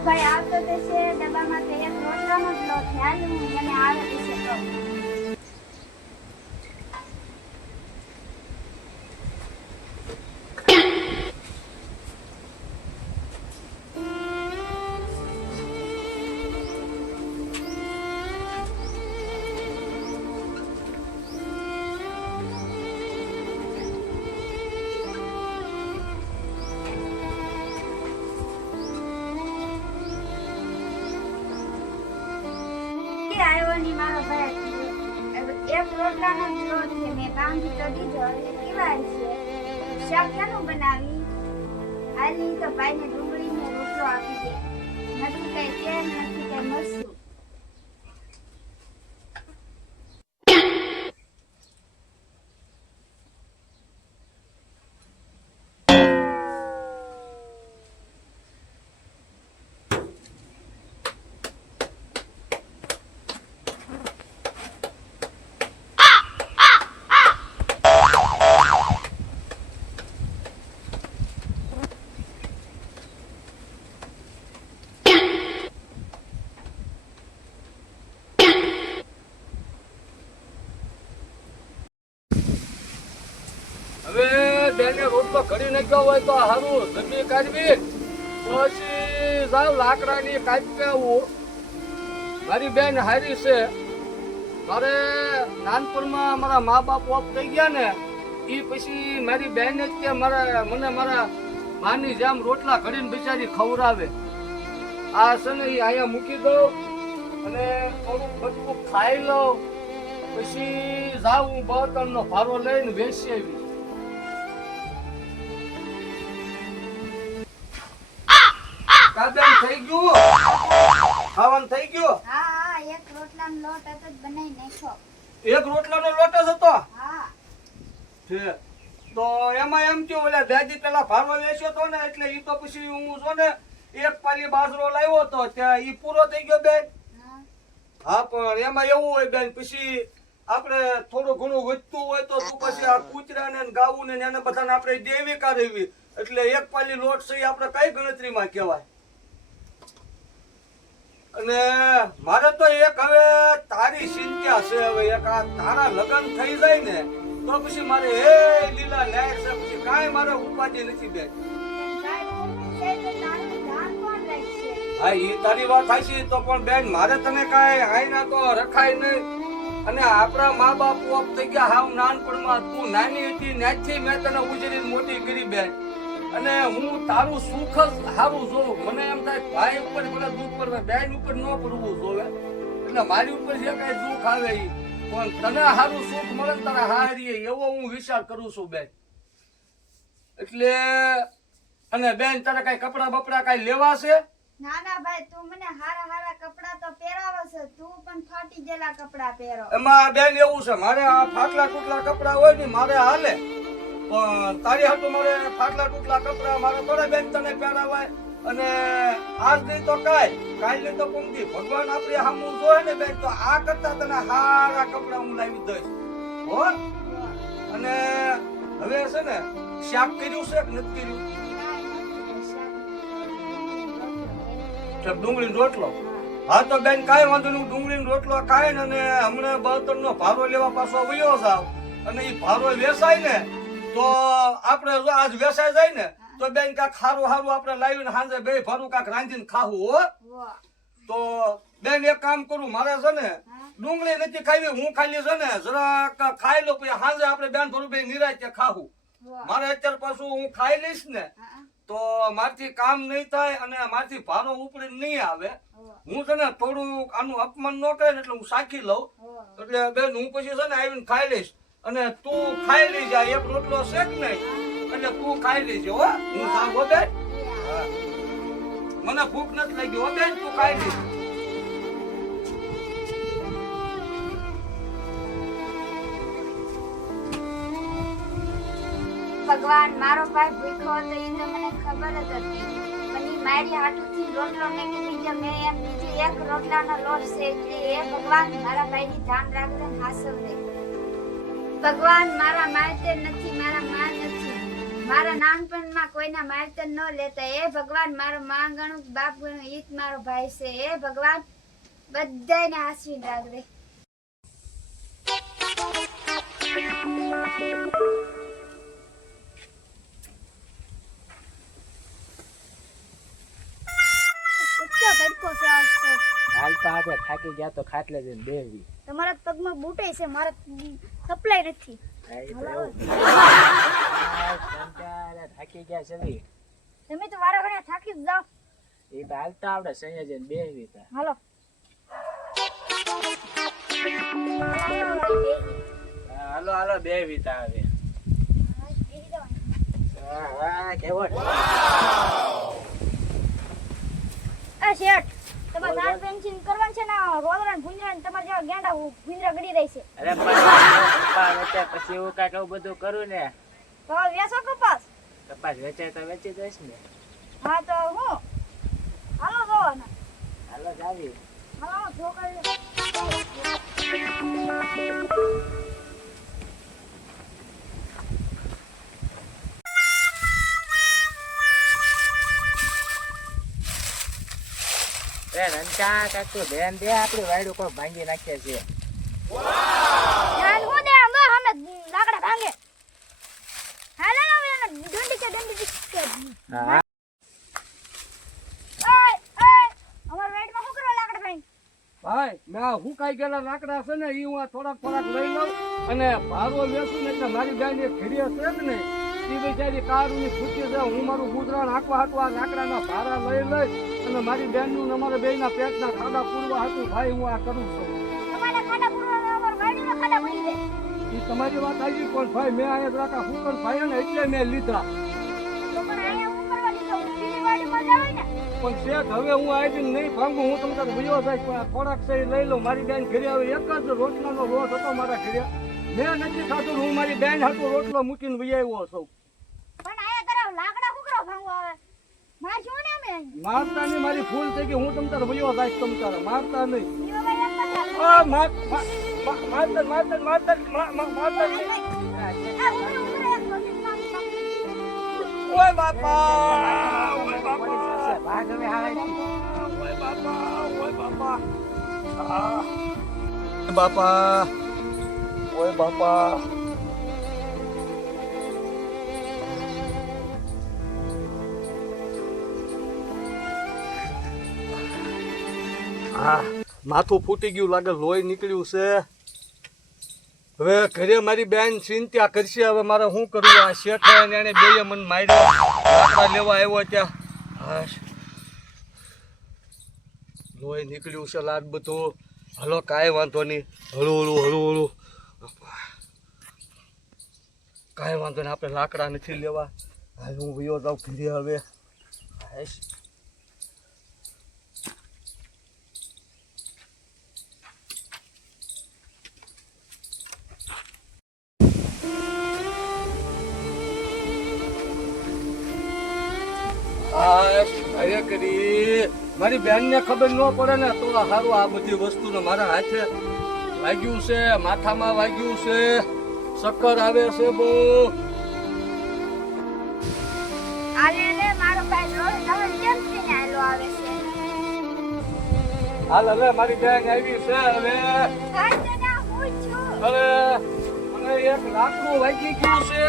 ભાઈ આવતો તો છે ડબ્બામાં તો એક રોટલાનો જ લોટ છે હાલ હું કે આવ્યો ની મારો ભાઈ એક રોટલાનો જ લોટ છે મેં બાંધી તો દીધો પીવાય છે. શાક શાનું બનાવી. આલી તો ભાઈને ડુંગળીનો રોટલો આપી દે નથી કઈ તેલ નથી કઈ મરચું હવે બેને રોટલો ઘડી નાખ્યો હોય તો હારું જમી કાઢવી, પછી જાવ લાકડાની કાપી આવું. મારી બેન હારી છે. મારે નાનપણમાં મારા મા બાપ ઓફ થઈ ગયા ને એ પછી મારી બેન જ કે મારા, મને મારા માની જેમ રોટલા ઘડીને બિચારી ખવડાવે. આ છે ને એ અહીંયા મૂકી દઉં અને થોડુંક બધું ખાઈ લઉં. પછી જાઉં બળતણનો ભારો લઈને વેચી આવી. ખાવાનું થઈ ગયું? હા હા એક રોટલાનો લોટ હતો જ બનાવી નાખ્યો. એક રોટલાનો લોટ જ હતો? હા. છે. તો એમાં એમ થયું ઓલા દાદી પેલા ભારો વેચ્યો તો ને એટલે ઈ તો પછી હું જો ને એક પાલી બાજરો લાવ્યો તો ત્યાં ઈ પૂરો થઈ ગયો બેન. હા. હા પણ એમાં એવું હોય બેન પછી આપણે થોડું ઘણું વધતું હોય તો તું પછી આ કૂતરા ને ગાવું ને એને બધાને આપણે દેવી. કાઢવી એટલે એક પાલી લોટ છે આપણે કઈ ગણતરીમાં કહેવાય. અને મારે તો એક હવે તારી ચિંતા છે હવે એક આ તારા લગ્ન થઈ જાય ને, તો પછી મારે, હે લીલા, ન્યાય છે. પછી કાંઈ મારે ઉપાધિ નથી રાખશે હા એ તારી વાત થાય છે તો પણ બેન, મારે તને કાંઈ આઈના તો રખાય નહીં. અને આપણા મા બાપ ઓફ થઈ ગયા હાવ નાનપણમાં. તું નાની હતી ત્યાંથી મેં તને ઉજરીને મોટી કરી બેન. અને હું તારું સુખ જ સારું જોઉં. મને એમ થાય ભાઈ ઉપર મને દુઃખ પડે બેન ઉપર ન પડવું જોવે. એટલે મારી ઉપર જે કઈ દુઃખ આવે એ પણ તને સારું સુખ મળે તારા હારી એવો હું વિચાર કરું છું બેન. એટલે અને બેન તારે કઈ કપડા બપડા કઈ લેવા છે? ના ના ભાઈ તું મને હારા હારા કપડા તો પહેરાવશે છે. તું પણ ફાટી ગયેલા કપડા પહેરો. એમાં બેન એવું છે મારે આ ફાટલા ટૂટલા કપડા હોય ને મારે હાલે. પણ તારી હાટું મારે ફાટલા ટૂટલા કપડા મારે થોડા બેન તને પહેરાવાય. અને આજ નહીં તો કાંઈ. કાલ નહીં તો કુમતી ભગવાન આપણી સામું જોયે ને બેન, તો આ કરતા તને હારા કપડા હું લાવી દઈશ. હો અને હવે છે ને, શાક કર્યું છે કે નથી કર્યું? ડુંગળી રોટલો. હા તો બેન, કાંઈ વાંધો નહીં ડુંગળી રોટલો ખાય ને હમણાં બળતણ નો ભારો લેવા પાછો વયો જાવ અને એ ભારો વેસાય ને તો આપણે જો આજ વેસાઈ જાય ને તો બેન કાંક સારું હારું આપણે લાવીને સાંજે બે ભારું કાંક રાંધીને ખાવું હો. તો બેન એક કામ કરું મારે છે ને ડુંગળી નથી ખાવી હું ખાલી છે ને જરાક ખાઈ લઉં પછી સાંજે આપણે બેન ભરું બે નિરાતે ખાવું. મારે અત્યારે પાછું હું ખાઈ લઈશ ને તો મારથી કામ નહીં થાય અને મારથી ભારો ઉપડી નહીં આવે. હું. છે ને થોડું આનું અપમાન ન કરે ને એટલે હું સાખી લઉં. એટલે બેન હું પછી છે ને આવીને ખાઈ લઈશ. અને તું ખાઈ લઈ એક રોટલો શેક નહીં. અને તું ખાઈ લેજે હો. હું ખાવ હો. બેન મને ભૂખ નથી લાગી હો બેન તું ખાઈ લેજે ભગવાન, મારો ભાઈ ભૂખ્યો હતો એ તો મને ખબર જ હતી. પણ મારી હાથુથી રોટલો મેં કીધી એટલે મેં એમ કીધું એક રોટલાનો લોટ છે એટલે એ ભગવાન, મારા ભાઈની ધ્યાન રાખતો હાસવ હાસવજે ભગવાન મારા મારતે નથી, મારા માં નથી. મારા નાનપણમાં કોઈના મારતે ન લેતા. એ ભગવાન મારો માં ગણું, બાપ ગણું ઈ મારો ભાઈ છે. એ ભગવાન બધાને હાસવીને રાખજે તડકો છે આજ તો. હાલ તો આપણે થાકી ગયા તો ખાટલે જઈને બેસી તમારા પગમાં બૂટે છે મારા સપ્લાય નથી. થાકી ગયા છે. તમે તો વારા ઘણા થાકી જ જાઓ. એ તો હાલતા આપણે સૈયા જઈને બેસી તા. હાલો. હાલો હાલો બે તા હવે હા, હા, કેવો આ શેઠ તમારે દાંત પેન્સિલ છે ને ભૂંજરા ને તમારે જેવા ગેંડા ભૂંજરા ગડી રહી છે. અરે પણ પછી એવું કાંઈક આવું બધું કરું ને. તો વેચો કપાસ. કપાસ વેચાય તો વેચી દઈશ ને. હા તો હું? હાલો જોવાના હાલો જાવી હાલો છોકરી. એ રંકા ધ્યાન દે આપણી વાયડું કોઈ ભાંગી નાખીએ છીએ ધ્યાન હું દે આમ અમે લાકડા ભાંગે. હાલે ને હવે કે કે હા. ભાઈ મેં આ હુકાઈ ગયેલા લાકડા છે ને એ હું થોડાક થોડાક લઈ લઉં અને ભારો લેશું ને એટલે મારી એક ઘડીએ છે જ ને એ બિચારી કારુની ખુશી છે હું મારું ગુજરાન હાંકવા હાંકવા આ લાકડાના ભારા લઈ લઈ અને મારી બેનનું ને અમારા બેયના પેટના ખાડા પૂરવા હતું. ભાઈ હું આ કરું છું. તમારા ખાડા પૂરવા અમાર વાડીના ખાડા પડી જાય. એ તમારી વાત આવી પણ ભાઈ મેં આયા રાખા હુકન ભાઈ ને એટલે મેં લીધા. તો પણ અહીંયા હું લીધો બીજી વાડીમાં જાવ ને? પણ શેઠ હવે હું આજે નહીં ભાંગું. હું તમને ભૂલ્યો સાહેબ પણ થોડાક સહી લઈ લઉં મારી બેન ઘરે આવે. એક જ રોટલાનો રોટ હતો મારા ઘરે. મેં નથી ખાધું હું મારી બેન હતું રોટલો મૂકીને વહી આવ્યો છું પણ આયા તારા લાકડા શું કરવા ભાંગવા આવે માર શું મારતા નહીં મારી ભૂલ થઈ કે હું તમ તારે ભયો થાય તમ તારે મારતા નહીં આ માર મારતા મારતા મારતા મારતા ઓય બાપા ઓય બાપા. ભાગ હવે હાય ઓય બાપા ઓય બાપા. બાપા ઓય બાપા. આ માથું ફૂટી ગયું લાગે, લોહી નીકળ્યું છે. હવે ઘરે મારી બેન ચિંતા કરશે, હવે મારે શું કરવું? આ શેઠ એને બે મને માર્યો. લેવા આવ્યો ત્યાં. લોહી નીકળ્યું છે લાગ બધું. હલો, કાંઈ વાંધો નહીં. હળું હળું હળું હળું. કાંઈ વાંધો નહીં, આપણે લાકડા નથી લેવા. હું વયો જાઉં ઘરે હવે. અરે કરી. મારી બેનને ખબર ન પડે ને તો સારું આ બધી વસ્તુને મારા હાથે વાગ્યું છે માથામાં વાગ્યું છે. ચક્કર આવે છે બહુ. હાલ હવે મારી બેન આવી છે હવે. હવે મને એક લાકડું વાગી ગયું છે.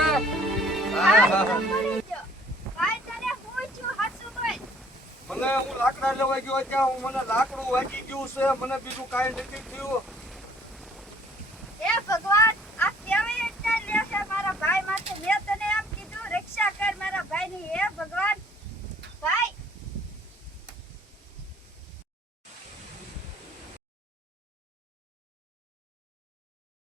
અને હું લાકડા લેવા ગયો ત્યાં હું મને લાકડું વાગી ગયું છે, મને બીજું કાંઈ નથી થયું. એ ભગવાન, આ કેવી રીતે લે મારા ભાઈ માટે? મેં તને એમ કીધું, રક્ષા કર મારા ભાઈની. હે ભગવાન? ભાઈ